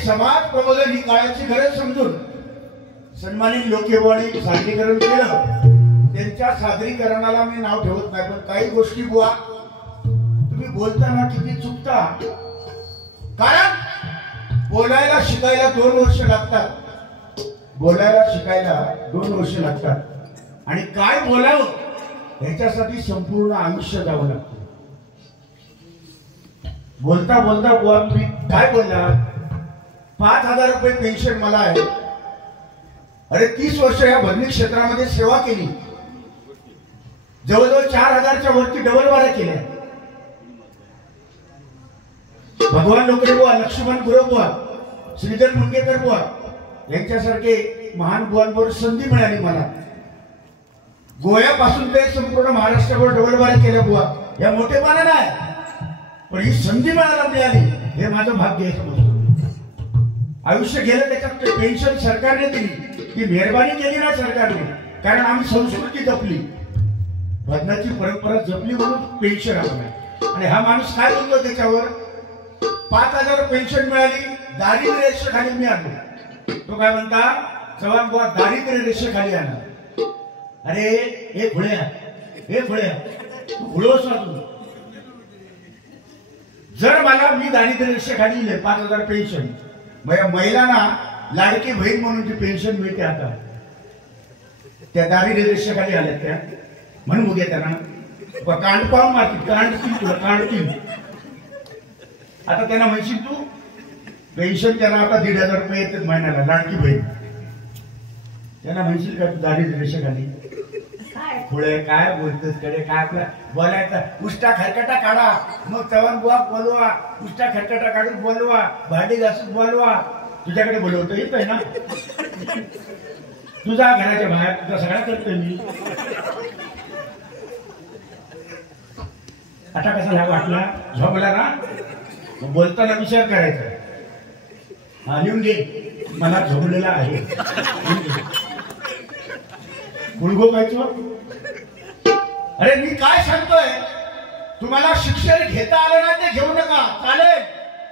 समाज प्रबोधन ही काळाची गरज समजून सन्मानित लोकवाणी सादरीकरण केलं। त्यांच्या सादरीकरणाला मी नाव ठेवत नाही, पण काही गोष्टी बुवा तुम्ही बोलताना किती चुकता। कारण बोलायला शिकायला 2 वर्ष लागतात, बोलायला शिकायला 2 वर्ष लागतात आणि काय बोलावं याच्यासाठी संपूर्ण आयुष्य जावं लागतं। बोलता बोलता बुवा तुम्ही काय बोलला, 5,000 रुपये पेन्शन मला आहे। अरे 30 वर्ष या भरणी क्षेत्रामध्ये सेवा केली, जवळजवळ 4,000च्या वरती डबल वाऱ्या केल्या। भगवान लोकरे बुवा, लक्ष्मण गुरव बुवा, श्रीधर मुंगेकर बुवा यांच्यासारखे महान बुवांवर संधी मिळाली मला। गोव्यापासून ते संपूर्ण महाराष्ट्रावर डबल वाऱ्या केल्या बुवा, या मोठेपणा नाही, पण ही संधी मला मिळाली हे माझं भाग्य आहे समजतो। आयुष्य गेलं त्याच्यात पेन्शन सरकारने दिली, ती मेहरबानी केली ना सरकारने, कारण आम्ही संस्कृती जपली, भजनाची परंपरा जपली म्हणून पेन्शन आम्हाला। आणि हा माणूस काय बोलतो त्याच्यावर, 5,000 पेन्शन मिळाली, दारिद्र्य रेषेखाली मी आलो। तो काय म्हणता, चव्हाण बुवा दारिद्र्य रेषेखाली आला। अरे हे खुळ्या, हे खुळ्या, तू खुळोस ना तू। जर मला मी दारिद्र्य रेषेखाली 5,000 पेन्शन, महिलांना लाडकी बहीण म्हणून जी पेन्शन मिळते आता, त्या दारिद्र्य रेषेखाली आल्या त्या, म्हणून बघूया त्यांना कांड पाहून मारतील, कांडतील तुला, कांडतील। आता त्यांना म्हणशील तू पेन्शन, त्यांना आता 1,500 रुपये येतात महिन्याला, लाडकी बहीण, त्यांना म्हणशील का तू दारिद्र्य रेषेखाली? काय पुढे काय बोलतोस कडे, काय आपला बोलायचा, उष्टा खरकटा काढा, मग चव्हाण बुवा बोलवा, उष्टा खरकटा काढून बोलवा, भांडी घासून बोलवा, तुझ्याकडे बोलवतो येतोय ना, तुझा घराच्या बाहेर तुझा सगळा करतोय मी। आता कसा वाटला, झोपला ना, बोलताना विचार करायचा, लिहून घे मला झोपलेला आहे, गुळगो खायचो। अरे मी काय सांगतोय, तुम्हाला शिक्षण घेता आलं ना ते घेऊ नका, चालेल,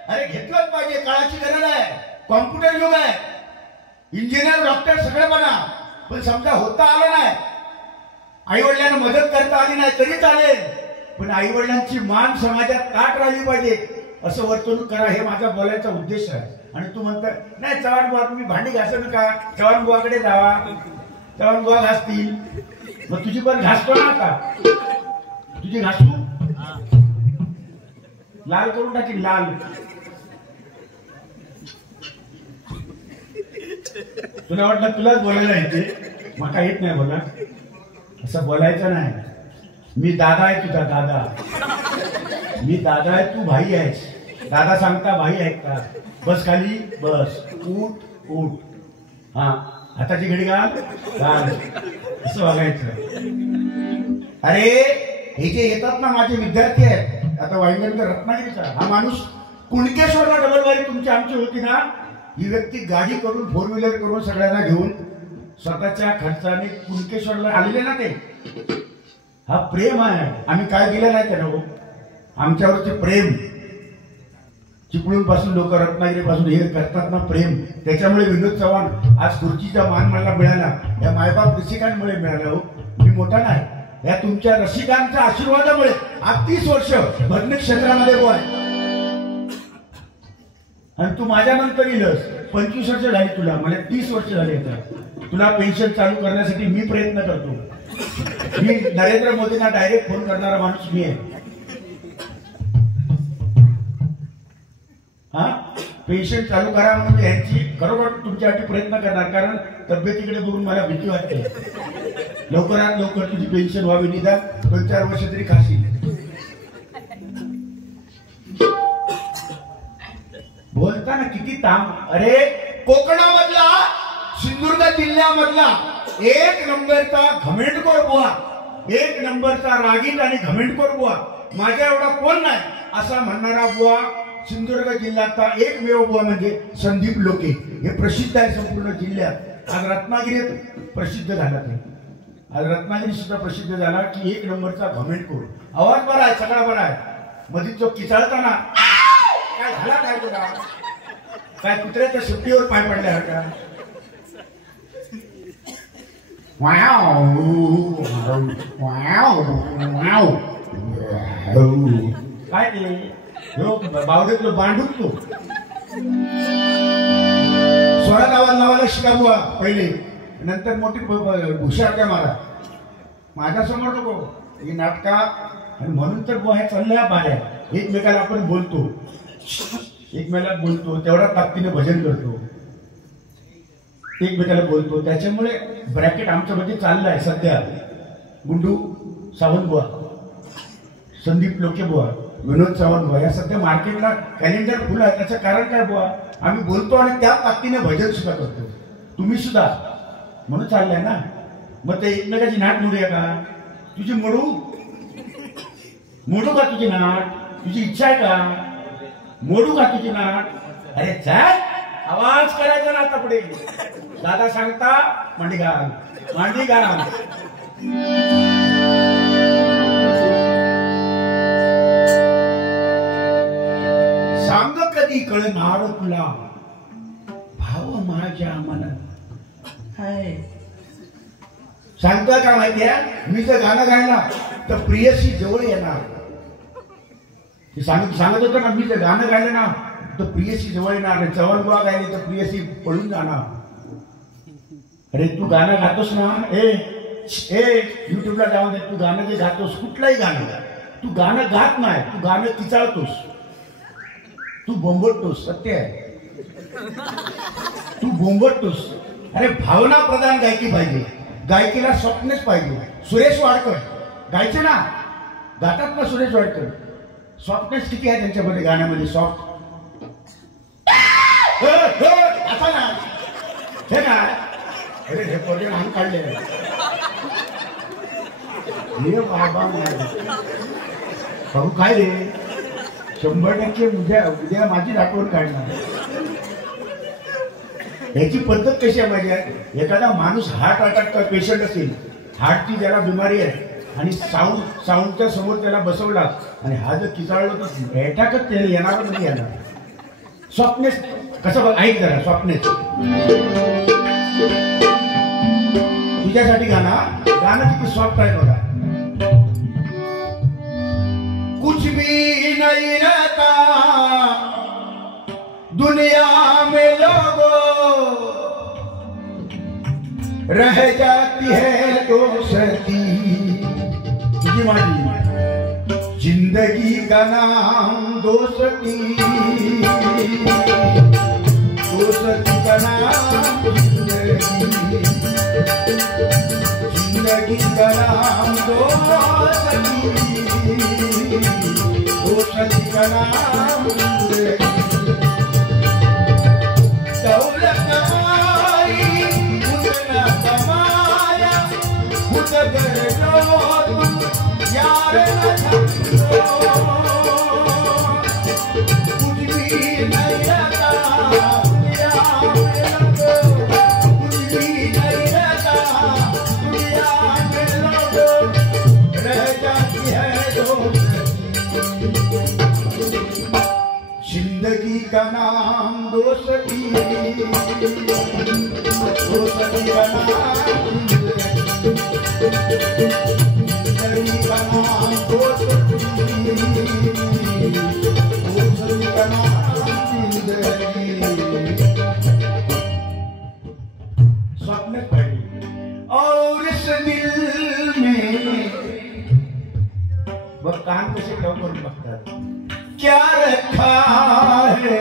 अरे घेतलंच पाहिजे, काळाची गरज आहे, कॉम्प्युटर युग आहे, इंजिनियर डॉक्टर सगळे बना, पण समजा होता आलं नाही, आई वडिलांना मदत करता आली नाही तरी चालेल, पण आई वडिलांची मान समाजात ताट राहिली पाहिजे असं वर्तणूक करा, हे माझा बोलायचा उद्देश आहे। आणि तू म्हणता नाही चव्हाण बुवा तुम्ही भांडी घासू नका, चव्हाण बुवाकडे जावा, चव्हाण बुवा घासतील, मग तुझी पण घासतो ना, आता तुझी घासू लाल करून टाकी, लाल। तुला वाटलं तुलाच बोलायला येते, मला येत नाही बोला, असं बोलायचं नाही। मी दादा आहे तुझा, दादा, मी दादा आहे, तू भाई आहेस, दादा सांगता भाई ऐकता, बस खाली बस, उठ उठ, हा हाताची घडी घाल, असं वागायचं। अरे हे जे येतात ना माझे विद्यार्थी आहेत, आता वाईगंकर रत्नागिरीचा हा माणूस कुणकेश्वरला डबल वारी तुमची आमची होती ना, ही व्यक्ती गाडी करून 4 व्हीलर करून सगळ्यांना घेऊन स्वतःच्या खर्चाने कुणकेश्वरला आलेले ना ते, हा प्रेम आहे। आम्ही काय दिलं नाही त्यांना, आमच्यावरचे प्रेम, चिपळूण पासून लोक रत्नागिरी पासून हे करतात ना प्रेम, त्याच्यामुळे विनोद चव्हाण आज खुर्चीचा मान मला मिळाला, या मायबाप रसिकांमुळे मिळाला। हो मी मोठा नाही, या तुमच्या रसिकांच्या आशीर्वादामुळे आज 30 वर्ष भजनी क्षेत्रामध्ये बोय, आणि तू माझ्या नंतर येलस, 25 वर्ष झाली तुला, मला 30 वर्ष झाली, तुला पेन्शन चालू करण्यासाठी मी प्रयत्न करतो। मी नरेंद्र मोदींना डायरेक्ट फोन करणारा माणूस मी आहे. हा पेन्शन चालू करा म्हणून यांची खरोखर तुमच्यासाठी प्रयत्न करणार, कारण तब्येतीकडे बघून मला भीती वाटते. लवकरात लवकर तुझी पेन्शन व्हावी, निदान 2-4 वर्ष तरी खाशील. बोलताना किती ताम. अरे कोकणामधला, सिंधुदुर्ग जिल्ह्यामधला 1 नंबरचा घमेंडखोर बुवा, 1 नंबरचा रागीट आणि घमेंडखोर बुवा, माझ्या एवढा कोण नाही असा म्हणणारा बुवा सिंधुदुर्ग जिल्ह्याचा एकमेव बुवा म्हणजे संदीप लोके. हे प्रसिद्ध आहे संपूर्ण जिल्ह्यात. आज रत्नागिरीत प्रसिद्ध झाला ते. आज रत्नागिरी सुद्धा प्रसिद्ध झाला की 1 नंबरचा घमेंडखोर. आवाज बरा आहे, सगळा बरा आहे. मध्ये जो किचाळताना काय झाला, काय तुला काय कुत्र्याच्या सुट्टीवर पाय पडल्या का? काय ते बावडीतलं बांधून तो स्वरात आवाज लावायला शिका बुवा पहिले, नंतर मोठी हुशार त्या मला. माझ्यासमोर नको ही नाटका. आणि म्हणून तर बुवा हे चाललंय बाहेर. एकमेकाला आपण बोलतो, एकमेकाला बोलतो, तेवढ्या ताकदीने भजन करतो, एकमेकाला बोलतो. त्याच्यामुळे ब्रॅकेट आमच्यामध्ये चाललं आहे सध्या. गुंडू सावंत बुवा, संदीप लोके बुवा, विनोद चव्हाण बुवा, या सध्या मार्केटला कॅलेंडर फुल आहे. त्याचं कारण काय बुवा, आम्ही बोलतो आणि त्या ताकदीने भजन सुद्धा करतो. तुम्ही सुद्धा म्हणून चाललंय ना. मग ते एकमेकाची नाट मोडूया का? तुझी मोडू का तुझी नाट? तुझी इच्छा आहे का मोडू का तुझी नाट? अरे चाल, आवाज करायचा ना आता पुढे. दादा सांगता मांडी घाल, मांडी घाल. सांग कधी कळणार तुला भाव माझ्या मनात. सांगतोय का माहितीये, मी जर गाणं गायला तर प्रियसी जवळ येणार. सांगत होतं ना, मी जर गाणं गायलं ना तर प्रियसी जवळ येणार. चव्हाण बुवा गायले तर प्रियसी पळून जाणार. अरे तू गाणं गातोस ना, युट्यूबला जाऊन दे. तू गाणं जे गातोस, कुठलंही गाणं, तू गाणं गात नाही, तू गाणं किचाळतोस, तू बोंबटतोस. सत्य आहे, तू बोंबटतोस. अरे भावना प्रधान गायकी पाहिजे. गायकीला स्वप्नच पाहिजे. सुरेश वाडकर गायचे ना, गातात ना सुरेश वाडकर. सॉफ्टनेस किती आहे त्यांच्यामध्ये गाण्यामध्ये. सॉफ्ट असा ना हे ना. अरे हे पोरगे लहान काढले बाबा भाऊ काय रे, 100% उद्या माझी आठवण काढणार. याची पद्धत कशी आहे माझ्या. एखादा माणूस हार्ट अटॅकचा पेशंट असेल, हार्टची ज्याला बिमारी आहे, आणि साऊंडच्या समोर त्याला बसवला आणि हा जर किचाळलो तर अटॅकच त्याला येणार नाही येणार. सॉफ्टनेस कसं बघ, ऐक जरा. सॉफ्टनेस तुझ्यासाठी गाणं किती सॉफ्ट आहे बघा. कुछ भी नहीं रहता दुनिया में लोगों, रह जाती है दोस्ती. तुझी माझी जिंदगी का नाम दोस्ती, दोस्ती का नाम जिंदगी, जिंदगी का नाम दोस्ती, दोस्ती का नाम जिंदगी. दौलत कमाई उतना कमाया, खुद कर लो यार न समझो. कुछ भी नहीं रहता दुनिया में लोगो, कुछ भी नहीं रहता दुनिया में लोगो, रह जाती है दोस्ती, जिंदगी का नाम दोस्ती, दोस्ती का नाम जिंदगी का नाम दोस्ती, दोस्ती का नाम जिंदगी. स्वप्न पड़ी और इस दिल कान कसे करून बघतात. क्या रखा है,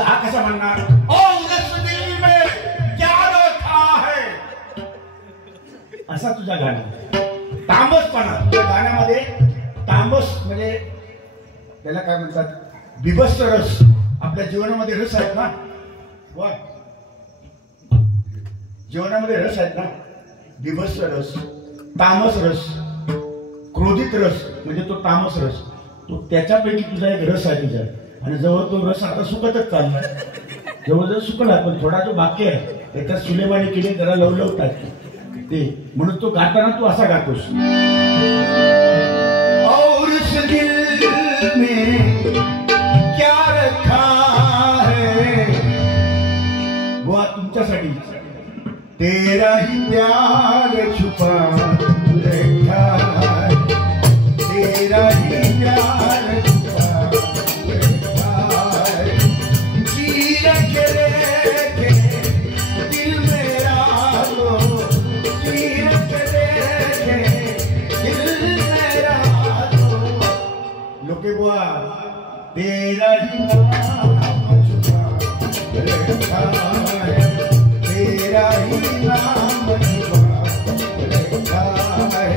हा कसा म्हणणार, ओ उस दिल में क्या रखा है, असा तुझा गाणं. तांबसपणा तुझ्या गाण्यामध्ये, तांबस म्हणजे त्याला काय म्हणतात, बिभत्स रस. आपल्या जीवनामध्ये रस आहेत ना, जीवनामध्ये रस आहेत ना, बिभत्स रस, तामस रस, क्रोधित रस म्हणजे तो तामस रस. तो त्याच्यापैकी तुझा एक रस आहे तुझ्यात. आणि जवळ तो रस आता सुकतच चाललाय, जवळजवळ सुकला, पण थोडा जो बाकी आहे त्याच्यात सुलेमानी केली जरा लवलवतात ते, म्हणून तो गाताना तू असा गातोस. और इस दिल में क्या रखा है, बुवा तुमच्यासाठी तेरा ही प्यार छुपा रखा है, तेरा ही प्यार छुपा रखा है, जी रखे दिल मेरा तो, जी रखे दिल मेरा तो, लोके बुआ तेरा ही नाम छुपा रखा है, तेरा ही नाम छुपा रखा है,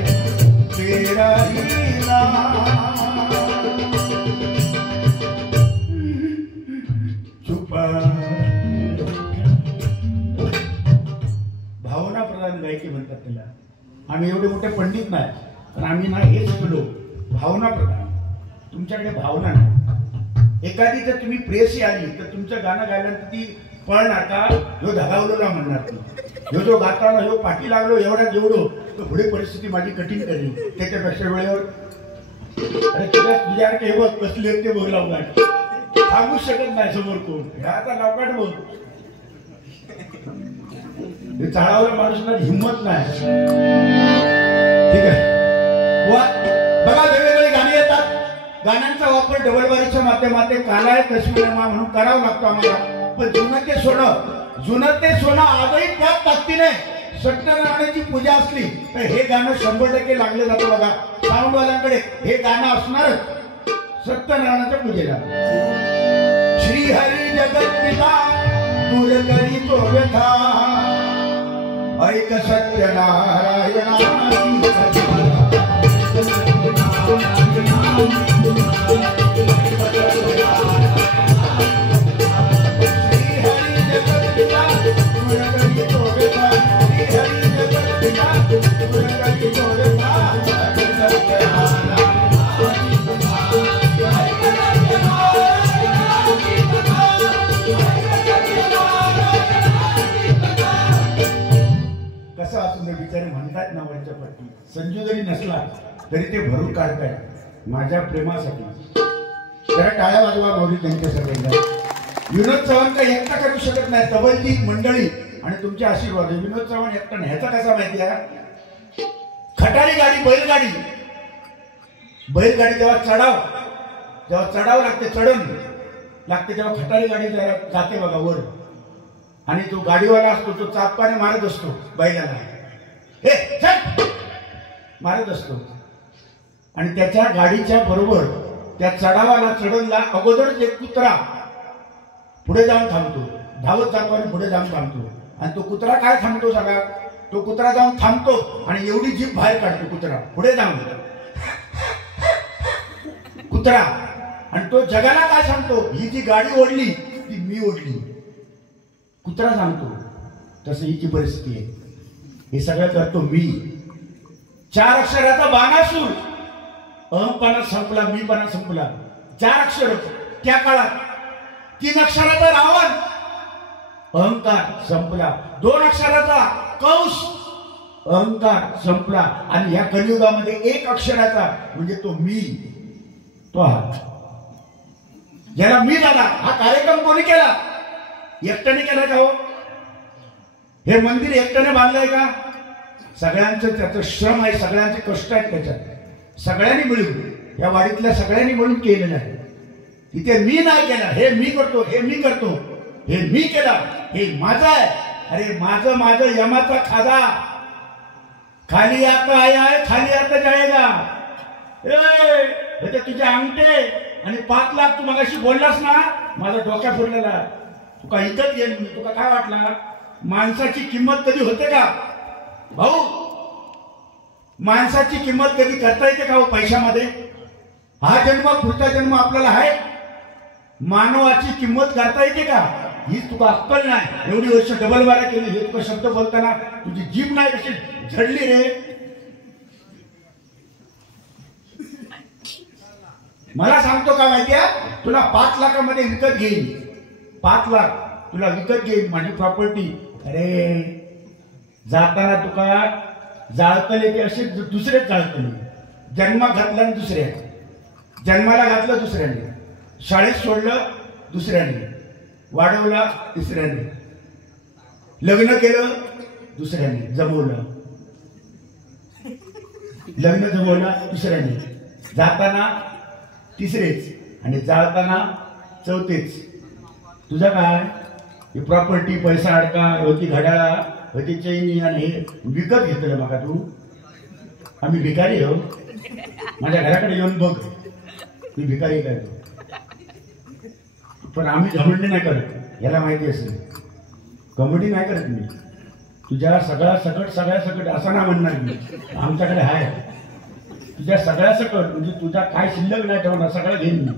तेरा ही नाम छुपा. भावना प्रधान गायकी म्हणतात त्याला. आम्ही एवढे मोठे पंडित नाही, पण आम्ही ना हेच शिकलो, भावना प्रधान. तुमच्याकडे भावना नाही. एखादी जर तुम्ही प्रेयसी आली तर तुमचं गाणं गायल्यानंतर ती पळणार का, ह्यो धगावलेला म्हणणार ती, ह्यो जो गाताना ह्यो पाठी लागलो एवढ्या जेवढो तर पुढे परिस्थिती माझी कठीण करेल. त्याच्यापेक्षा वेळेवर अरे तुझ्यासारखे हे बघ कसले ते बघ लावकाट, सांगू शकत नाही समोर कोण, ह्या आता लावकाट बघ, हे चाळावला माणूसला हिंमत नाही. ठीक आहे बघा, वेगवेगळे गाणी येतात. गाण्यांचा वापर डबल बारीच्या माध्यमातून कालाय कश्मीरमा म्हणून करावा लागतो आम्हाला. पण जुनं ते सोनं आजही त्याच ताकदीने सत्यनारायणाची पूजा असली तर हे गाणं 100% लागलं जातं. बघा साऊंडवाल्यांकडे हे गाणं असणारच सत्यनारायणाच्या पूजेला. श्री हरी जगत पिता दूर करी तो व्यथा, ऐक सत्यनारायणा कसं असून बिचारे म्हणतात ना वरच्या पट्टी, संजू जरी नसला तरी ते भरून काढतायत माझ्या प्रेमासाठी. जरा टाळ्या वाजवा माऊली त्यांच्यासाठी. विनोद चव्हाण काही एकटा करू शकत नाही, तबलची मंडळी आणि तुमचे आशीर्वाद. विनोद चव्हाण एकटा नाही, ह्याचा कसा माहिती आहे, खटारी गाडी, बैलगाडी जेव्हा चढाव लागते, चढण लागते तेव्हा खटारी गाडी जाते बघा वर, आणि तो गाडीवाला असतो तो चापकाने मारत असतो बैलाला, हे चढ मारत असतो. आणि त्याच्या गाडीच्या बरोबर त्या चढावाला चढणला अगोदरच एक कुत्रा पुढे जाऊन थांबतो, धावत जातो आणि पुढे जाऊन थांबतो. आणि तो कुत्रा काय थांबतो सांगा, तो कुत्रा जाऊन थांबतो आणि एवढी जीभ बाहेर काढतो कुत्रा पुढे जाऊन कुत्रा. आणि तो जगाला काय सांगतो, ही जी गाडी ओढली ती मी ओढली, कुत्रा सांगतो. तसं हिची परिस्थिती आहे, हे सगळं करतो मी. 4 अक्षराचा बाणासूर, अहंपणा संपला, मीपणा संपला. 4 अक्षर त्या काळात. 3 अक्षराचा रावण, अहंकार संपला. 2 अक्षराचा कंस, अहंकार संपला. आणि या कलियुगामध्ये 1 अक्षराचा म्हणजे तो मी, तो हा ज्याला मी झाला. हा कार्यक्रम कोणी केला, एकट्याने केला का हो? हे मंदिर एकट्याने बांधलंय का? सगळ्यांचं त्याचं श्रम आहे, सगळ्यांचे कष्ट आहेत त्याच्यात, सगळ्यांनी मिळून, या वाडीतल्या सगळ्यांनी मिळून केलेलं आहे. तिथे मी नाही केला, हे मी करतो, हे मी करतो, हे मी केला, हे माझं आहे. अरे माझं यमाचा खाजा, खाली आता आया है खाली आता जाएगा. ते तुझे अंगठे आणि 5 लाख तू मगाशी बोललास ना, माझा डोक्या फोडलेला. तुका इथंच येईल मी. तुका काय वाटला माणसाची किंमत कधी होते का भाऊ? माणसाची किंमत कधी करता येते का हो पैशामध्ये? हा जन्म पुढचा जन्म आपल्याला आहे. मानवाची किंमत करता येते का? ही तुका अक्कल नाही. एवढी वर्ष डबल बारा केली, हे तुका शब्द बोलताना तुझी जीभ नाही कशी झडली रे? मला सांगतो का माहितीये, तुला 5 लाखामध्ये विकत घेईन. 5 लाख तुला विकत घेईन माझी प्रॉपर्टी. अरे जाताना तुका जाळतले ते असे दुसरेच जाळतले. जन्मात घातला दुसऱ्या, जन्माला घातलं दुसऱ्याने, शाळेत सोडलं दुसऱ्याने, वाढवला तिसऱ्याने, लग्न केलं दुसऱ्याने, जमवलं लग्न जमवलं दुसऱ्याने, जाताना तिसरेच आणि जाळताना चौथेच. तुझं काय ही प्रॉपर्टी, पैसा अडका होती, घड्याळा होती, चैनी आणि हे विकत घेतलं मका तू. आम्ही भिकारी हो. माझ्या घराकडे येऊन बघ, मी भिकारी काय तो. पण आम्ही घमंडी नाही करत, याला माहिती असेल. कमेडी नाही करत मी. तुझ्या सगळ्या सकट असं ना म्हणणार मी, आमच्याकडे आहे. तुझ्या सगळ्या सकट म्हणजे तुझा काय शिल्लक नाही ठेवणार, सगळं घेईन मी.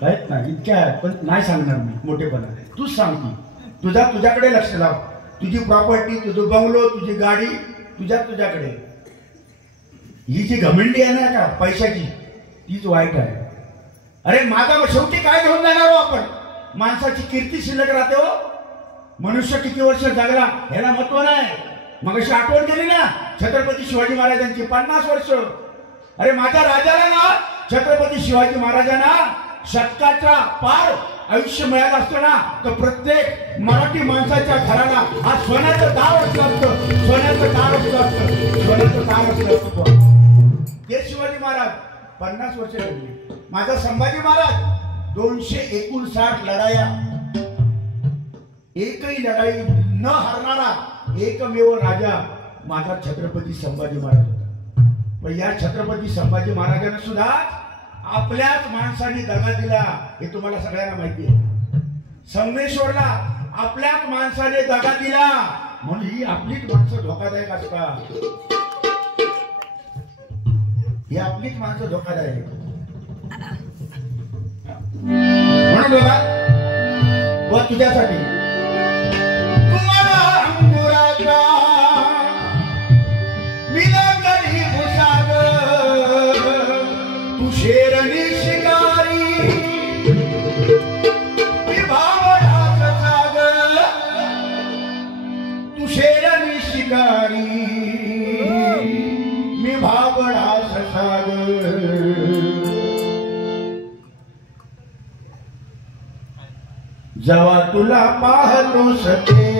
काहीच नाही इतक्या आहे, पण नाही सांगणार मी मोठेपणा. तूच सांगती. तुझ्याकडे लक्ष लाव. तुझी प्रॉपर्टी, तुझं बंगलो, तुझी गाडी तुझ्याकडे. ही जी घमंडी आहे ना का पैशाची, तीच वाईट आहे. अरे माझा शेवटी काय घेऊन जाणार हो आपण? माणसाची कीर्ती शिल्लक राहते हो. मनुष्य किती वर्ष जगला ह्याला महत्व नाही. मग अशी आठवण केली ना छत्रपती शिवाजी महाराजांची 50 वर्ष. अरे माझ्या राजाला ना, छत्रपती शिवाजी महाराजांना शतकाचा पार आयुष्य मिळालं असतं ना, तर प्रत्येक मराठी माणसाच्या घराला हा सोन्याचं दार असलं असतं. सोन्याचं दार असलं असतं. सोन्याचं दार असलं असतं. हे शिवाजी महाराज 50 वर्ष जगले. माझा संभाजी महाराज 259 लढाया, एकही लढाई न हरणारा एकमेव राजा माझा छत्रपती संभाजी महाराज होता. पण या छत्रपती संभाजी महाराजांना सुद्धा आपल्याच माणसाने दगा दिला, हे तुम्हाला सगळ्यांना माहिती आहे. संगमेश्वरला आपल्याच माणसाने दगा दिला, म्हणून ही आपलीच माणसं धोकादायक असतात. ही आपलीच माणसं धोकादायक. म्हणून बघा व तुझ्यासाठी तू शेरणी शिकारी विभावडास सागर. तू शेरणी शिकारी मी भावडास सागर. जेव्हा तुला पाहतो सते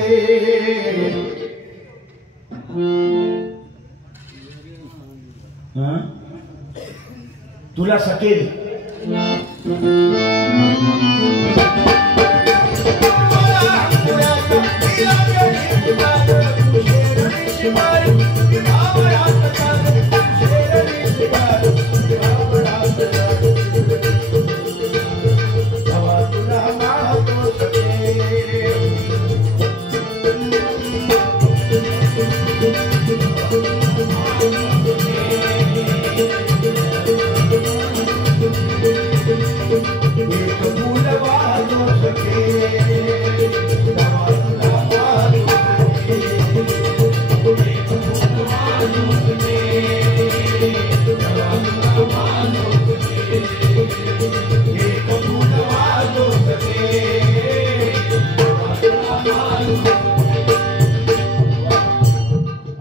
तुला सकेल.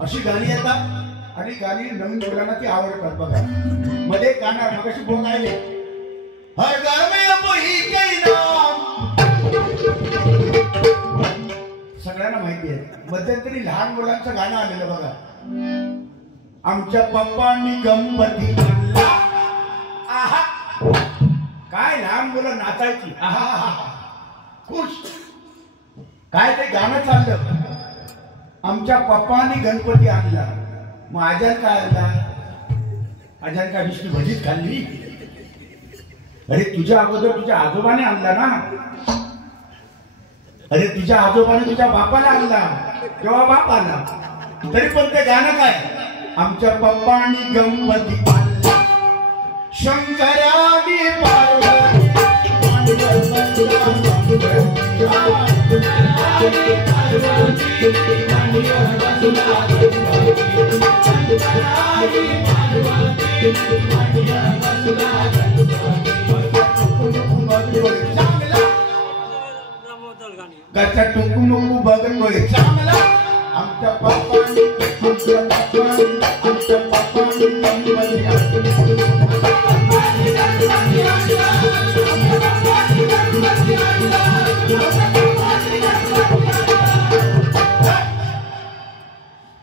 अशी गाणी येतात आणि गाणी नवीन मुलांना ती आवडतात. बघा मध्ये गाणं मगाशी बोल राहिले, हर घर में वही काही नाम. सगळ्यांना माहिती आहे. मध्यंतरी लहान मुलांचं गाणं आलेलं बघा, आमच्या पप्पांनी गणपती आणला. आहा काय लहान मुलं नाचायची, आहा खुश. काय ते गाणं चाललं, आमच्या पप्पांनी गणपती आणला. मग आजान काय आणला? आजान का विष्णू भजीत खाल्ली? अरे तुझ्या अगोदर तुझ्या आजोबाने आणला ना. अरे तुझ्या आजोबाने तुझ्या बापाला आणला, तेव्हा बाप आला. तरी पण ते गाणं काय? आमच्या पप्पानी गणपती आणला, शंकरानी पार्वती कच्चा टुकू मुकू बघतोय चांगला. आमच्या पप्पानी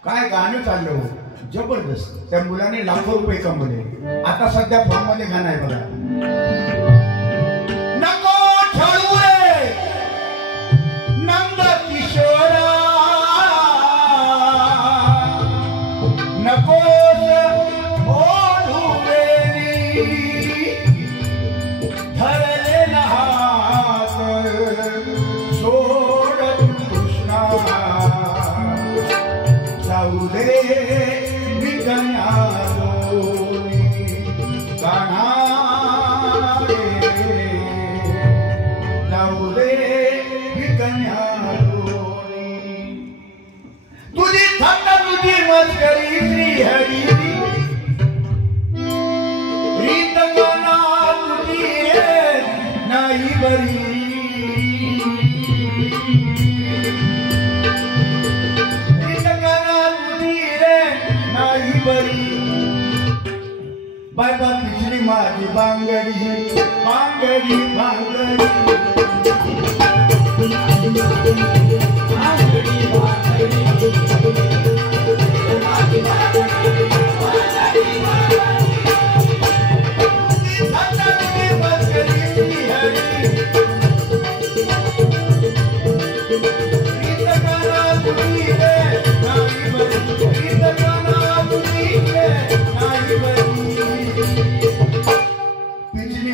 काय गाणं चाललं जबरदस्त. त्या मुलाने लाखो रुपये कमवले. आता सध्या फॉर्म मध्ये गाणं आहे बघा. नको ठळू रे नंद किशोरा, नको ओढू वेरी धरले ना हात सोड कृष्णा, जाऊ दे विकण्यालोनी कान्हा रे, जाऊ दे विकण्यालोनी. तुझी थट्टा तुझी मस्करी श्री हरी रीत गाना तुझी नाही बरी. बाय बाय पिछली माझी बांगडी बांगडी बांगडी माझी बांगडी बांगडी बांगडी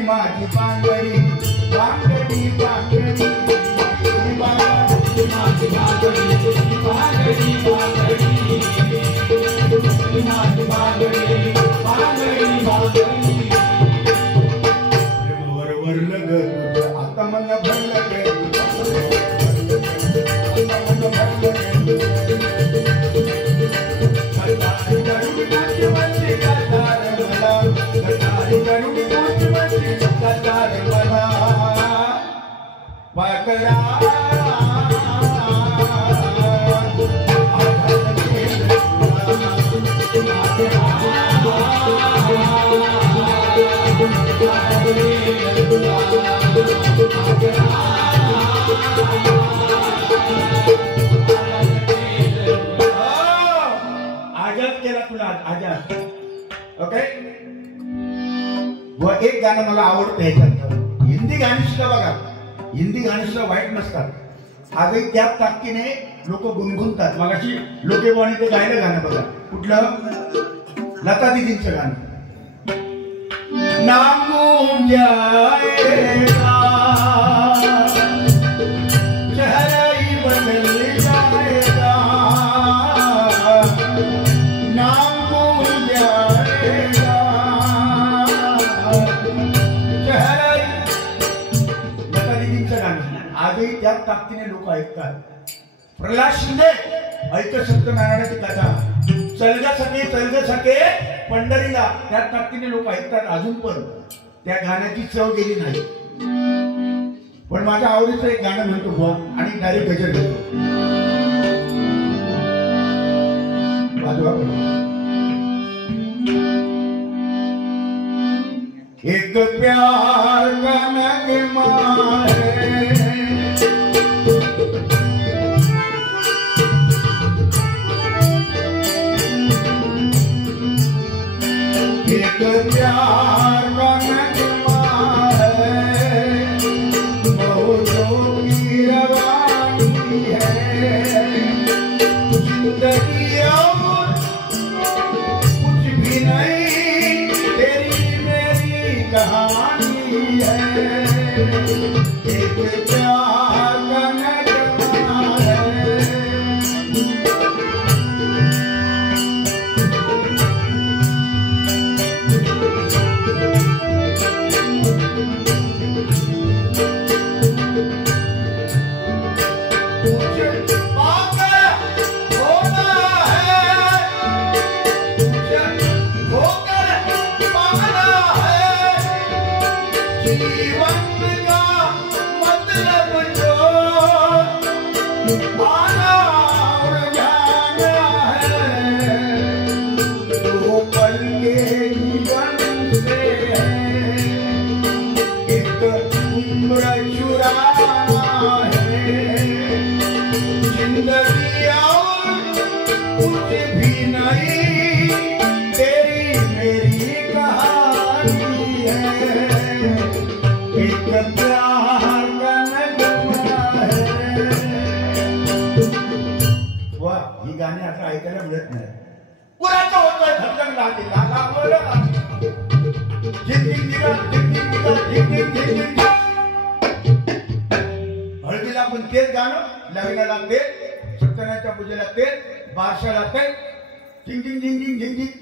माझी बांगडी बांगडी बांगडी माझी बांगडी बांगडी बांगडी. वर लग आता मन भरलं गे, आता मन भरलं गे. कटारी करून नाची वरची कटार मला, कटारी करून नाची वरची कटार मला पाकरा. आजाद केला तुला आजाद. ओके. व एक गाणं मला आवडतं ह्याच्यात. हिंदी गाणी सुद्धा बघा, हिंदी गाणी सुद्धा वाईट नसतात. आजही त्याच ताकदीने लोक गुणगुणतात. मगाशी लोकेवाणी ते गायलं गाणं बघा. कुठलं? लता दीदींचं गाणं. नाम जाएगा चेहरा ही बदल जाएगा, नाम जाएगा चेहरा. लता दीदींचं गाणं आजही त्याच ताकदीने लोक ऐकतात. प्रल्हाद शिंदे ऐक सत्यनारायणाची कथा, चलग सके पंढरीला, त्या ताकदीने लोक ऐकतात अजून पण. त्या गाण्याची चव गेली नाही. पण माझ्या आवडीचं एक गाणं म्हणतो बुवा आणि डायरेक्ट गजर घेतो. एक प्यार का नगमा है, एक प्यार का नगमा है, मौजों की रवानी है. जिंदगी और कुछ भी नहीं येत नाही. पुराचं होतोय धगधग लागली लागावर हळदीला पण तेच गाणं, लग्नाला तेच, सत्यनारायणच्या पूजेला तेच, बारशाला तेच, झिंग झिंग झिंग झिंग झिंग झिंग.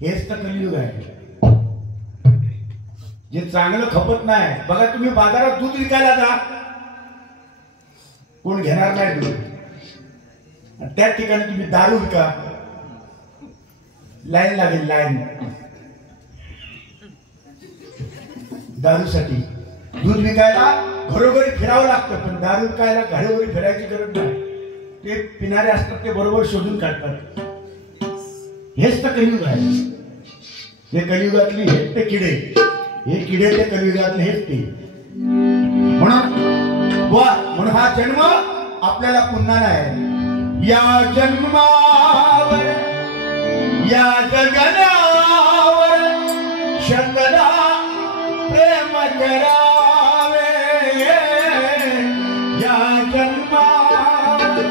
हेच तर कलियुग आहे. जे चांगलं खपत नाही. बघा तुम्ही बाजारात दूध विकायला जा, कोण घेणार नाही दूध. त्याच ठिकाणी तुम्ही दारू विका, लाईन लागेल, लाईन दारूसाठी. दूध विकायला घरोघरी फिरावं लागतं, पण दारू विकायला घरोघरी फिरायची गरज नाही. ते पिणारे असतात ते बरोबर शोधून काढतात. हेच तर कलियुग आहे. हे कलियुगातली हेच ते किडे, हे किडे ते कलियुगातले हेच ते. म्हणून हा जन्म आपल्याला पुन्हा नाही. या जन्मावर या जगण्यावर शकला प्रेम करावे. या जन्मावर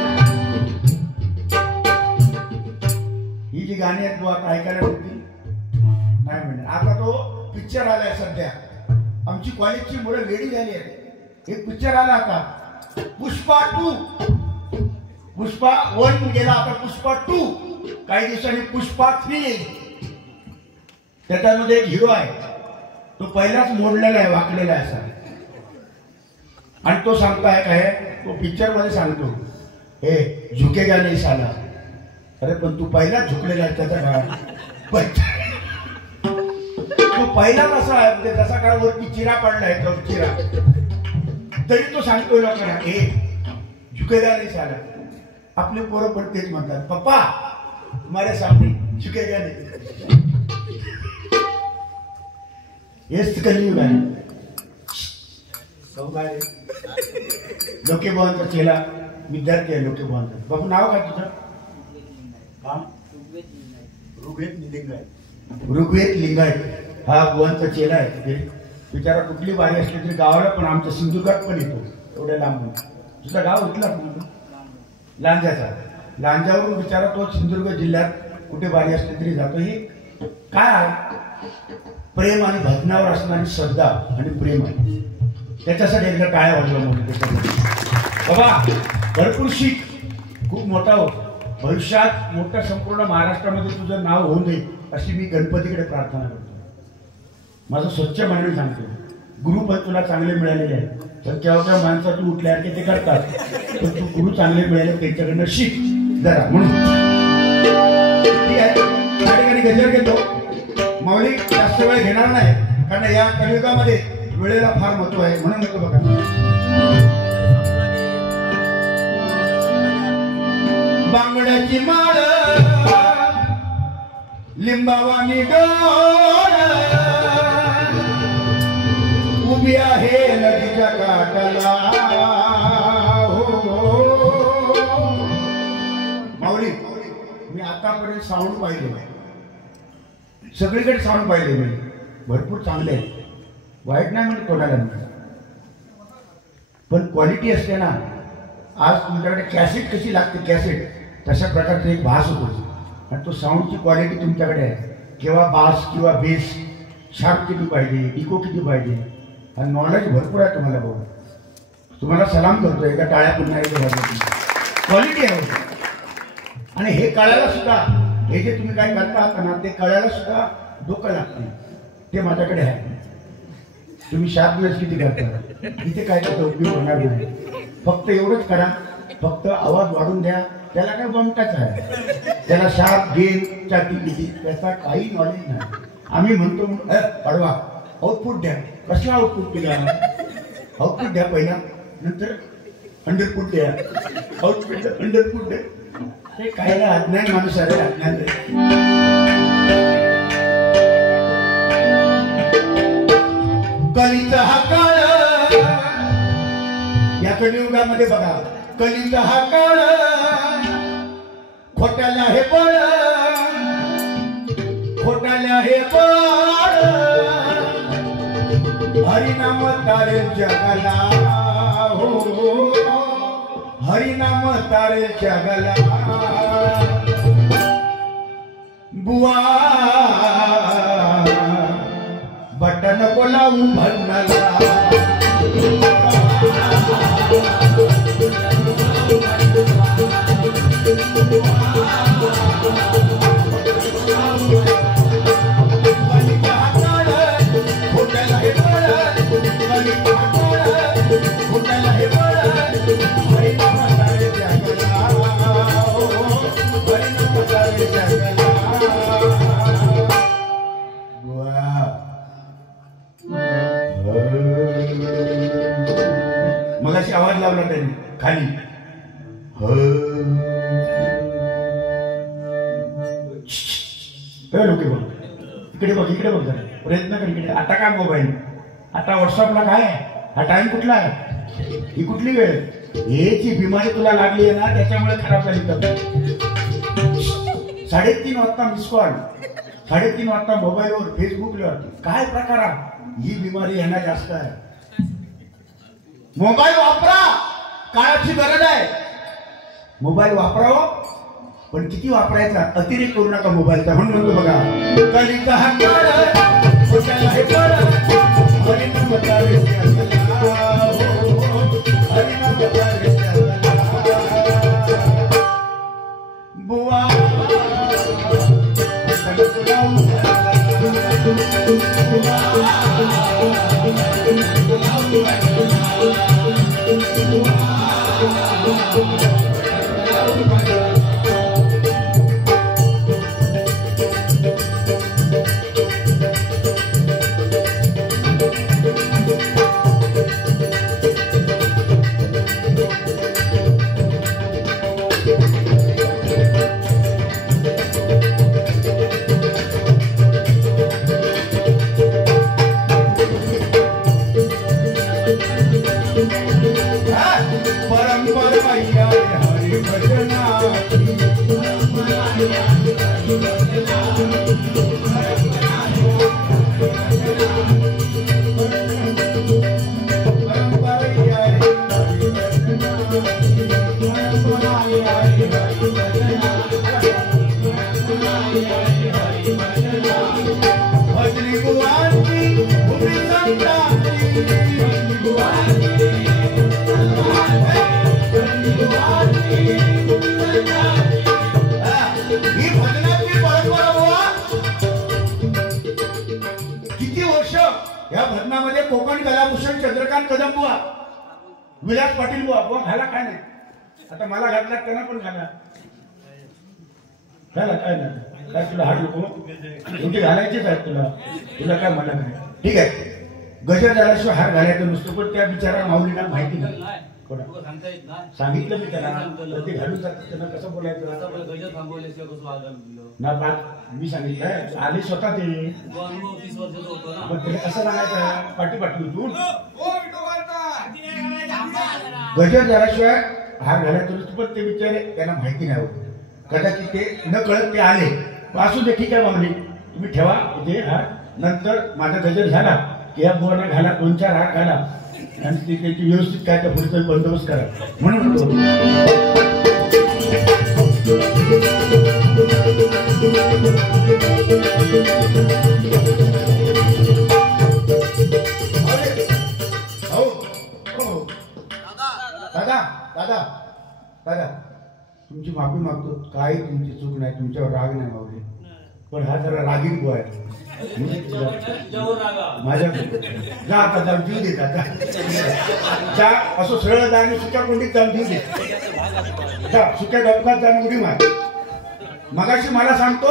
ही जी गाणी आहेत तू आता ऐकायला होती नाही म्हणणार. आता तो पिक्चर आलाय सध्या, आमची कॉलेजची मुलं वेडी झाली आहेत. एक पिक्चर आला आता पुष्पा 2. पुष्पा 1 गेला, आता पुष्पा 2. काही दिवसांनी पुष्पा 3 येईल. त्याच्यामध्ये एक हिरो आहे, तो पहिलाच मोडलेला आहे, वाकलेला आहे असा. आणि तो सांगताय काय, तो पिक्चर मध्ये सांगतो हे झुकेगा नाही साला. अरे पण तू पहिलाच झुकलेला आहे त्याचा काळ. तो पहिलाच असा आहे म्हणजे तसा काळ वरती चिरा पडलाय, तो चिरा. तरी तो सांगतोय लोकांना हे झुकेगा नाही साला. आपले पोरं पण तेच म्हणतात, पप्पा तुम्हारे सामने झुकेगा नाही. हेच कलियुग आहे. लोके भवनचा चेला विद्यार्थी आहे. लोके भवनचा. बाबू नाव काय तुझं? ऋग्वेद लिंगायत हा भुवनचा चेला आहे. तिथे बिचारा कुठली वारी असली तरी गावाला पण आमच्या सिंधुदुर्गात पण येतो, एवढ्या लांबून. तुझं गाव इथला लांजाचा. लांजावरून बिचारा तो सिंधुदुर्ग जिल्ह्यात कुठे वारी असली तरी जातो. हे काय आहे? प्रेम आणि भजनावर असणारी श्रद्धा आणि प्रेम आहे. त्याच्यासाठी एकदा टाळ्या वाजवा म्हणून त्याच्यामध्ये. बाबा भरपूर शिक, खूप मोठा हो, भविष्यात मोठ्या संपूर्ण महाराष्ट्रामध्ये तुझं नाव होऊ दे अशी मी गणपतीकडे प्रार्थना करतो. माझं स्वच्छ मनाने सांगतो, गुरु पण तुला चांगले मिळालेले आहेत. तर केव्हा माणसं तू उठल्यासारखे ते करतात, पण तू गुरु चांगले मिळाले त्यांच्याकडनं शिक जरा. म्हणून ठीक आहे, त्या ठिकाणी गजर घेतो. माऊली जास्त वेळ घेणार नाही, कारण या कलियुगामध्ये वेळेला फार महत्व आहे. म्हणून म्हणतो बघा, बांगड्याची माळ लिंबावानी डोळ उभी आहे नदीच्या काठाला. माऊली मी आतापर्यंत साऊंड पाहिले, सगळीकडे साऊंड पाहिले मी, भरपूर चांगले आहेत, वाईट नाही म्हणजे कोणाला नाही. पण क्वालिटी असते ना. आज तुमच्याकडे कॅसेट कशी लागते, कॅसेट तशा प्रकारचा एक भास होतो. आणि तो साऊंडची क्वालिटी तुमच्याकडे आहे. केव्हा बास किंवा बेस शार्प किती पाहिजे, इको किती पाहिजे, आणि नॉलेज भरपूर आहे तुम्हाला. भाऊ तुम्हाला सलाम करतो, एका टाळ्या पुन्हा क्वालिटी आहे. आणि हे कळायला सुद्धा, हे जे तुम्ही काय करता आहात ना, ते कळायला सुद्धा डोकं लागते. ते माझ्याकडे आहे. तुम्ही शार्पनेस किती करता, इथे काय त्याचा उपयोग होणार नाही. फक्त एवढंच करा, फक्त आवाज वाढून द्या. त्याला काय बमटाच आहे, त्याला शार्प गेन चाटी किती त्याचा काही नॉलेज नाही. आम्ही म्हणतो वाढवा, आउटपुट द्या. कसला आउटपुट दिला? आउटपुट द्या पहिला, नंतर अंडरपुट द्या. आउटपुट अंडरपुट द्या. ते काय अज्ञान माणूस आहे, अज्ञान. कलीचा हा काळ, या कलियुगामध्ये बघा, कलीचा हा काळ खोट्याला हे बळ, खोट्याला हे बळ. हरिनाम तारे जगाला हो, हरिनाम तारेच्या गला बुवा बटन बोलावून भन्नाला मगाशी आवाज लावला त्यांनी खाली लोक बघ इकडे बघ इकडे बघ प्रयत्न कर इकडे. आता काय मोबाईल आता व्हॉट्सअपला काय हा टाइम कुठला आहे ही कुठली वेळ हे जी बिमारी तुला लागली आहे ना त्याच्यामुळे खराब झाली तब्येत. 3:30 वाजता मिस कॉल 3:30 वाजता मोबाईलवर फेसबुकवर काय प्रकार ही बिमारी येणार जास्त आहे. मोबाईल वापरा काळाची गरज आहे. मोबाईल वापरावं पण किती वापरायचा अतिरेक करू नका मोबाईलचा. म्हणून म्हणतो बघा कलिका बुवा या भजनामध्ये कोकण कलाभूषण चंद्रकांत कदम बुवा विलास पाटील बुवा बुवा घाला काय नाही. आता मला घातला त्यांना पण घाला घाला काय नाही काय तुला हार नको तुझे घालायचेच आहेत तुला तुला काय म्हणत नाही. ठीक आहे गजर झाल्याशिवाय हार घालायचं नसतो पण त्या बिचारा माऊलीला माहिती नाही सांगितलं मी त्याला ते घालून जातात त्यांना कसं बोलायचं ना बात मी सांगितलं आले स्वतः ते पण त्याला कसं सांगायचं पाठी पाठी उठून गजर झाल्याशिवाय हार घालायचं नसतो पण ते बिचारे त्यांना माहिती नाही होत कदाचित ते न कळत ते आले असू दे ठीक आहे माऊली तुम्ही ठेवा इथे हार नंतर माझा गजर झाला की या बुवांना घाला 2-4 हार घाला आणि त्याची व्यवस्थित काय त्या पुढचा बंदोबस्त करा म्हणून दादा दादा दादा तुमची माफी मागतो काही तुमची चूक नाही तुमच्यावर राग नाही मावले पण हा जरा रागीण बुवा आहे माझ्या जा आता जाऊन जीव देत आता जा असं सरळ जा आणि सुक्या कोंडीत जाऊन जीव देत जा सुक्या डबकात जाऊन उडी मार. मगाशी मला सांगतो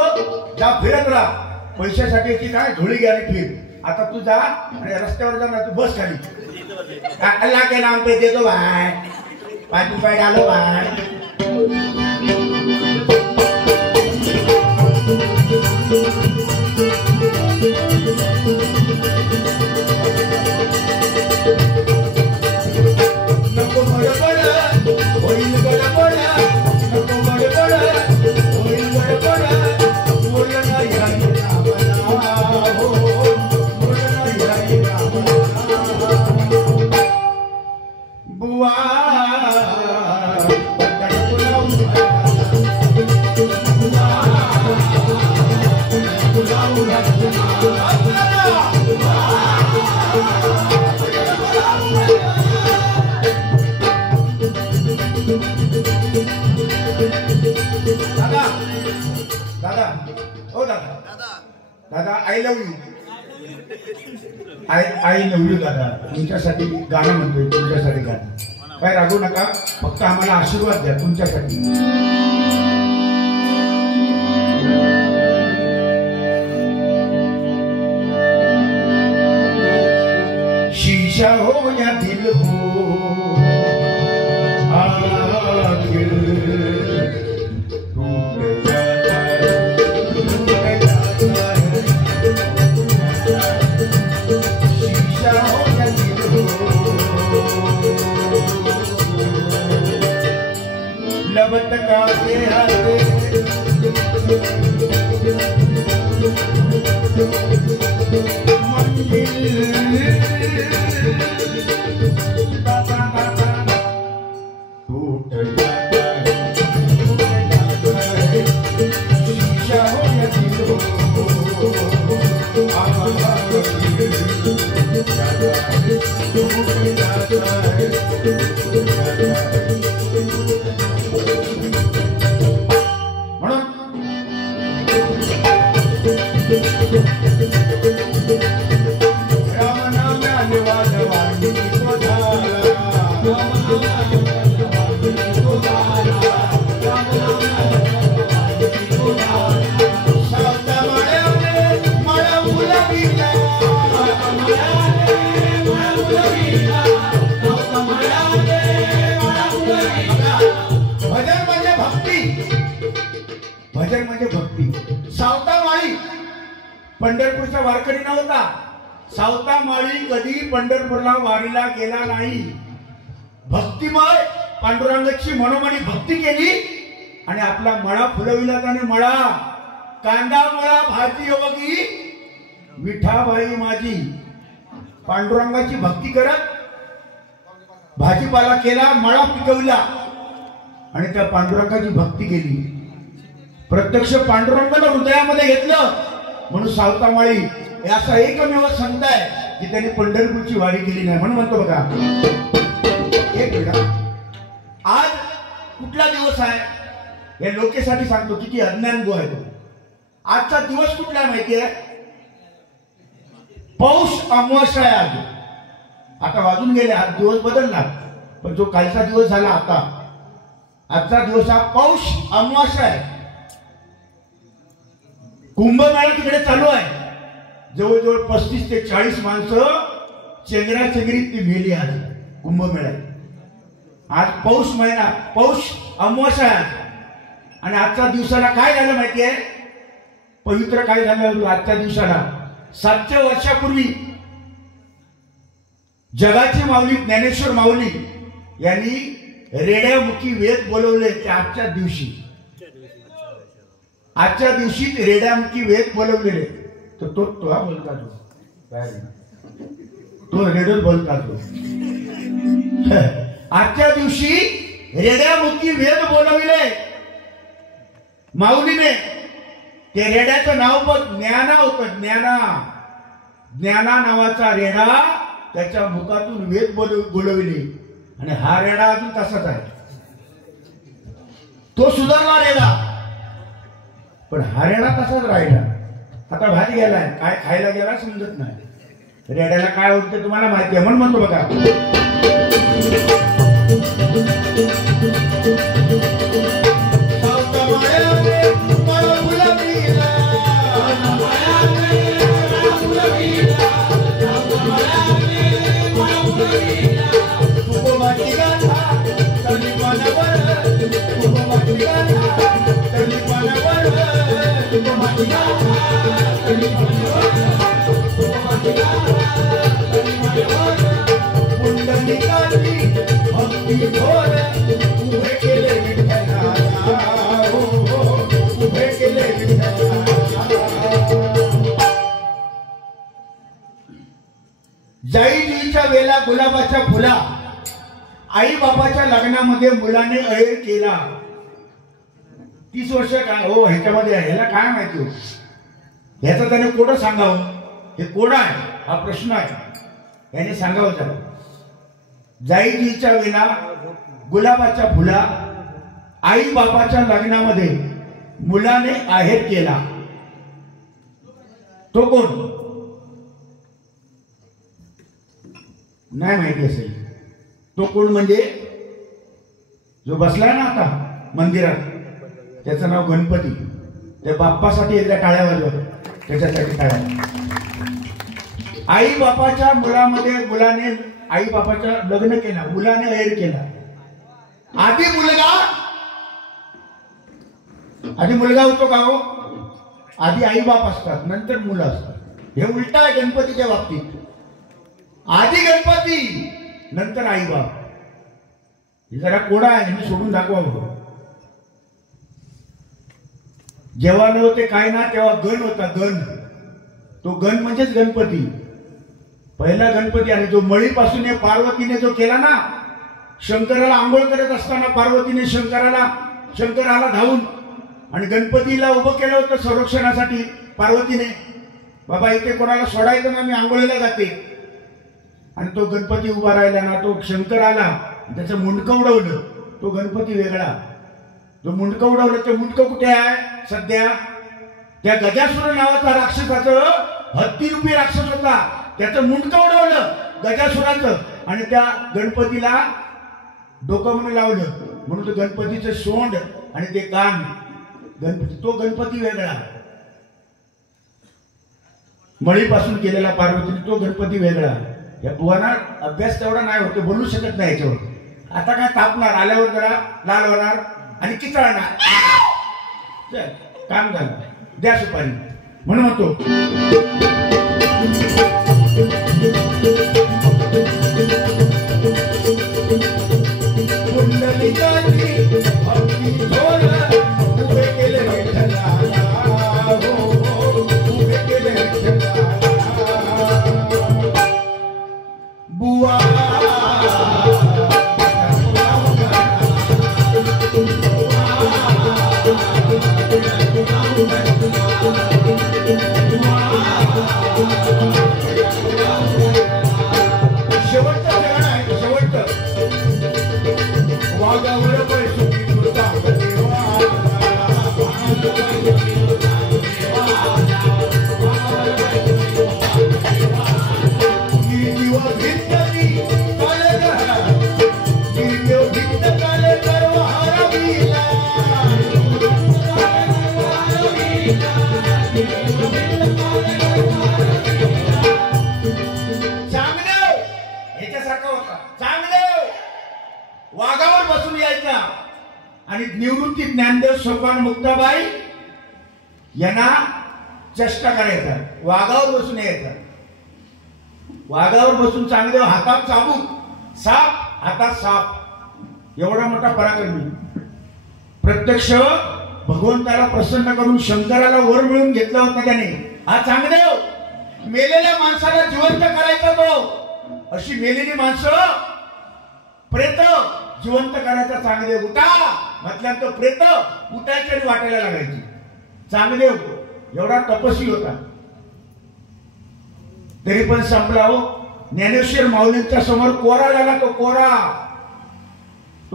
जा फिरत राहा पैशासाठी काय धुळी घ्या आणि फिर. आता तू जा आणि रस्त्यावर जा ना तू बस खाली अल्लाह के नाम पे दे दो भाई 5 रुपये डालो भाई. नको बडबड होईल गडबड नको बडबड होईल गडबड बोल नाही रामना हो बोल नाही रामना बुवा दादा दादा ओ दादा दादा I love you I love you दादा. तुमच्यासाठी गाणं म्हणतोय, तुमच्यासाठी गाणं. काय रागू नका, फक्त आम्हाला आशीर्वाद द्या तुमच्यासाठी. शीशा हो या दिल हो आखिर टूट जाता है. शीशा हो या दिल हो लबत का के हाथे टूट जाता है. शीशा हो या दिल हो भजन म्हणजे भक्ती. सावतामाळी पंढरपूरचा वारकरी नव्हता. सावतामाळी कधी पंढरपूरला वारीला गेला नाही. भक्तिमय पांडुरंगाची मनोमनी भक्ती केली आणि आपला मळा फुलविला. त्याने मळा कांदा मळा भाजी योगी विठाबाई माझी. पांडुरंगाची भक्ती करत भाजीपाला केला, मळा पिकवला आणि त्या पांडुरंगाची भक्ती केली. प्रत्यक्ष पांडुरंगाला हृदयामध्ये घेतलं म्हणून सावतामाळी असा एकमेव संत आहे की त्यांनी पंढरपूरची वारी केली नाही. म्हणून म्हणतो बघा, एक मिनिट, आज कुठला दिवस आहे या लोकेसाठी सांगतो किती अज्ञान गो आहे तो. आजचा दिवस कुठला माहिती आहे? पौष अमावस्या आहे आज. आता वाजून गेले, आज दिवस बदलला, पण जो कालचा दिवस झाला आता, आजचा दिवस हा पौष अमावस्या आहे. कुंभमेळा तिकडे चालू आहे. जवळजवळ 35 ते 40 माणसं चेंगराचेंगरीत ती मेली आज कुंभमेळ्यात. आज पौष महिना, पौष अमावस्या आहे. आणि आजच्या दिवसाला काय झालं माहिती आहे? पवित्र काय झालं आजच्या दिवसाला? 700 वर्षापूर्वी जगाची माऊली ज्ञानेश्वर माऊली यांनी रेड्यामुखी वेद बोलवले. ते आजच्या दिवशी, आजच्या दिवशी रेड्यामुखी वेद बोलवलेले. तो बोलता तो रेडिओ बोलता तो. आजच्या दिवशी रेड्यामुखी वेद बोलविले माऊलीने. ते रेड्याचं नाव पण ज्ञाना होतं. ज्ञाना नावाचा रेडा, त्याच्या मुखातून वेद बोलविले. आणि हा रेडा अजून तसाच आहे. तो सुधारला रेडा, पण हा रेडा तसाच राहिला. आता भाजी गेलाय, काय खायला गेला समजत नाही. रेड्याला काय होतं तुम्हाला माहिती आहे. म्हणून म्हणतो बघा, जाईजुईच्या वेळेला गुलाबाच्या फुला, आई बाबाच्या लग्नामध्ये मुलाने अहेर केला. 30 वर्ष काय हो ह्याच्यामध्ये आहे, ह्याला काय माहिती हो? ह्याचं त्याने कोडं सांगावं. हे कोड आहे, हा प्रश्न आहे, याने सांगावं त्याला. जाईजुईच्या वेळेला गुलाबाच्या फुला, आई बापाच्या लग्नामध्ये मुलाने आहेर केला तो कोण? नाही माहिती असेल तो कोण म्हणजे जो बसलाय ना आता मंदिरात त्याचं नाव गणपती. त्या बाप्पासाठी एकदा टाळ्या वाजवा, त्याच्यासाठी टाळ्या. आई बापाच्या मुलाने आई बापाच्या लग्न केला, मुलाने आहेर केला. आधी मुलगा होतो का हो? आधी आई बाप असतात, नंतर मुलं असतात. हे उलट आहे गणपतीच्या बाबतीत. आधी गणपती नंतर आई बाप. हे जरा कोडा आहे, मी सोडून दाखवावं. जेव्हा नव्हते काय ना तेव्हा गण होता, गण. तो गण म्हणजेच गणपती, पहिला गणपती. आणि जो मळीपासून पार्वतीने जो केला ना, शंकराला आंघोळ करत असताना पार्वतीने शंकराला धावून आणि गणपतीला उभं केलं होतं संरक्षणासाठी पार्वतीने. बाबा इथे कोणाला सोडायचं ना, मी आंघोळीला जाते. आणि तो गणपती उभा राहिला ना, तो शंकर आला, त्याचं मुंडकं उडवलं. तो गणपती वेगळा. जो मुंडकं उडवलं ते मुंडकं कुठे आहे सध्या? त्या गजासुर नावाचा राक्षसाचं, हत्तीरूपी राक्षस होता, त्याचं मुंडकं उडवलं गजासुराचं. आणि त्या गणपतीला डोकं म्हणून लावलं, म्हणून तो गणपतीचं सोंड आणि ते कान. तो गणपती वेगळा. मळीपासून केलेला पार्वतीने तो गणपती वेगळा. या बुवांना अभ्यास तेवढा नाही होतो, बोलू शकत नाही याच्यावर. आता काय तापणार, आल्यावर जरा लाल होणार आणि किचळणार. काम झालं, द्या सुपारी म्हणून म्हणतो. बुवा शेवटचं चरण आहे, शेवटचं. वाघावर पैसे वाघावर बसून यायचा. आणि निवृत्ती ज्ञानदेव सोपान मुक्ताबाई यांना चेष्टा करायचा. वाघावर बसून यायचा. वाघावर बसून चांगदेव हातात चाबूक, साप हातात साप. एवढा मोठा पराक्रमी. प्रत्यक्ष भगवंताला प्रसन्न करून शंकराला वर मिळून घेतला होता त्याने. हा चांगदेव मेलेल्या माणसाला जिवंत करायचा तो. अशी मेलेली माणसं प्रेत जिवंत करायचा चांगदेव. उठा म्हटल्यानंतर प्रेत उठायची आणि वाटायला लागायची. चांगदेव एवढा तपस्वी होता. तरी पण संपला हो. ज्ञानेश्वर माऊलींच्या समोर कोरा झाला. तो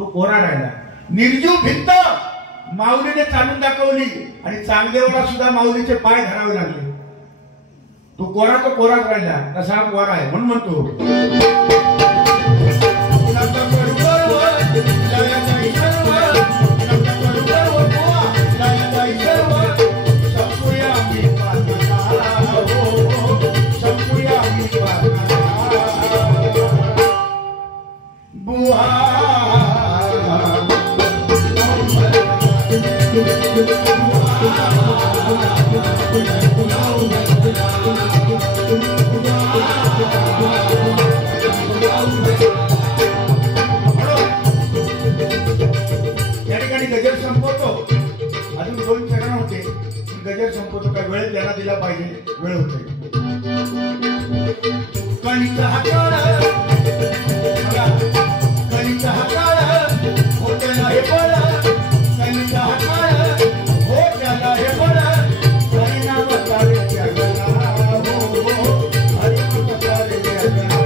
कोरा राहिला. निर्जीव भिंत माऊलीने चालून दाखवली आणि चांगदेवाला सुद्धा माऊलीचे पाय धरावे लागले. तो कोराच राहिला. तसा कोरा आहे म्हणून म्हणतो. गजर संपवतो. अजून 2 चरण होते. गजर संपवतो. काय वेळ त्यांना दिला पाहिजे. वेळ होते. कणीचा हाताळ होत्याला हे बळ. कणीचा हाताळ होत्याला हे बळ. हरिनाम तारे जगला हो. हरिनाम तारे जगला.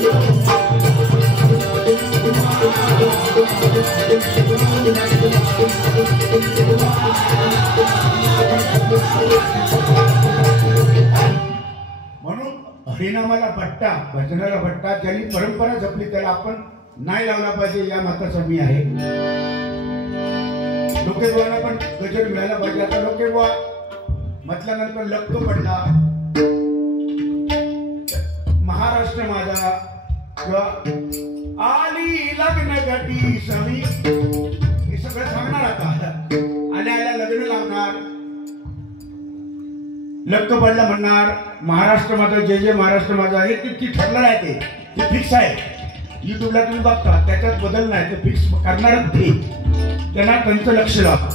Oh बेनामाला भट्टा, भजनाला भट्टा, ज्यांनी परंपरा जपली त्याला आपण नाही लावला पाहिजे या मताचा मी आहे. लोकेबुवांना पण गजर मिळायला पाहिजे. आता लोकेबुवा म्हटल्यानंतर लक्क पडला, महाराष्ट्र माझा किंवा आली लग्न गटी सवी हे सगळं सांगणार. आता आल्या आल्या लग्न लावणार, लक्क पडला म्हणणार, महाराष्ट्र माझा, जे जे महाराष्ट्र माझा आहे ते ठरलं आहे, ते फिक्स आहे. युट्यूबला तुम्ही बघता, त्याच्यात बदल नाही, ते फिक्स करणारच ते. त्यांना त्यांचं लक्ष लावा.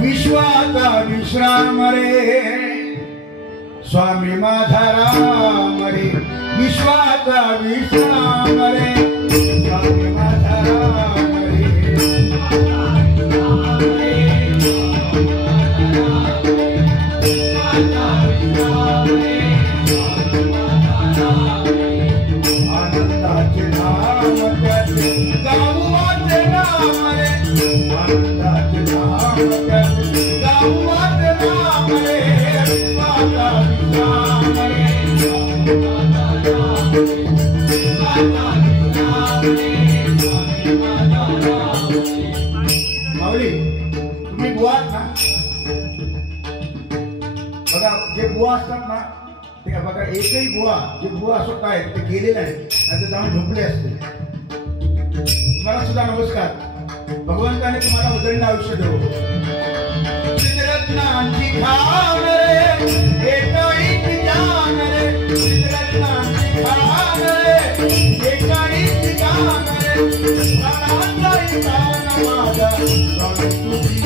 विश्वाचा विश्राम रे स्वामी माझा राम रे, विश्वाचा विश्राम रे स्वामी माझा राम रे. आनंदाचे नाम त्याचे गावाचे नाम रे, आनंदाचे नाम त्याचे गावाचे नाम रे, विश्वाचा विश्राम रे माऊली. तुम्ही बुवा ना बघा, जे बुवा असतात ना ते बघा, एकही बुवा जे बुवा असो काय ते गेले नाही, नाही तर जाऊन झोपले असते. तुम्हाला सुद्धा नमस्कार. भगवंताने तुम्हाला उदंड आयुष्य देऊ. रत्नांची खान रे एकाईची जान रे, रत्नांची खान रे एकाईची जान रे, प्राणांची जान माझा स्वामी तुझी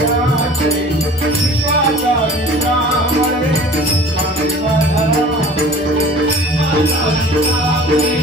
रे, विश्वाचा विश्राम रे स्वामी माझा राम रे.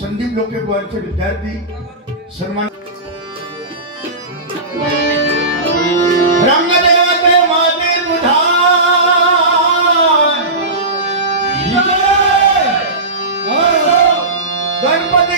संदीप लोकेबुवांचे विद्यार्थी सन्मान. रंगदेवते माते गणपती